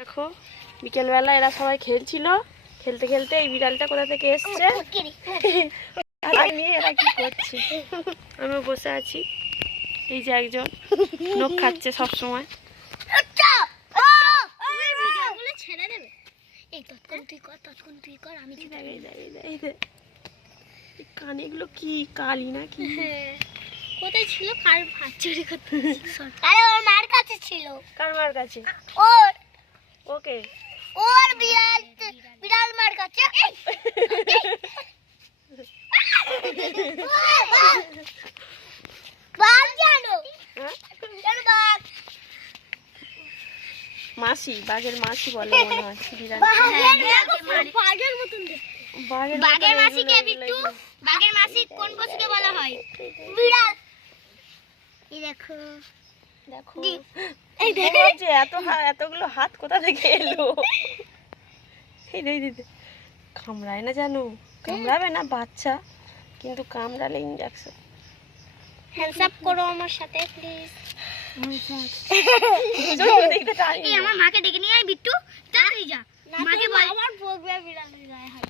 দেখো বিকেলবেলা এরা সবাই খেলছিল, খেলতে খেলতে এই বিড়ালটা কোথা থেকে এসছে নিয়ে এরা কি করছে। আমি বসে আছি, এই যে একজন নখ খাচ্ছে সব সময়। ছেড়ে দেবে এই তৎক্ষণ তুই কর আমি কানে এগুলো কি কালি না কি? কোথায় ছিল? কার ভাত চুরি করতে? আরে ওর মার কাছে ছিল। কার মার কাছে? ওর ওকে ওর বিড়াল মার কাছে। বাঘ জানো? জানো বাঘ? মাসি, বাঘের মাসি বলে মনে হয় বিড়াল। বাঘের মতন দেখতে। বাঘের মাসি কে বিট্টু? বাঘের মাসি কোন পশুকে বলা হয়? বিড়াল। এই দেখো দেখো এই দেখো যে এতগুলো হাত কোথা থেকে এলো। এই দিদি কামড়ায় না জানো? কামড়াবে না বাচ্চা, কিন্তু কামড়ালে ইনজেকশন। হ্যান্ডস আপ করো আমার সাথে প্লিজ। দেখতে টানি। এই আমার মাকে ডেকে নিয়ে আয় বিট্টু, তাড়াতাড়ি যা। মাকে বল আমার ভোগবে বিড়ালের গায়ে হাত।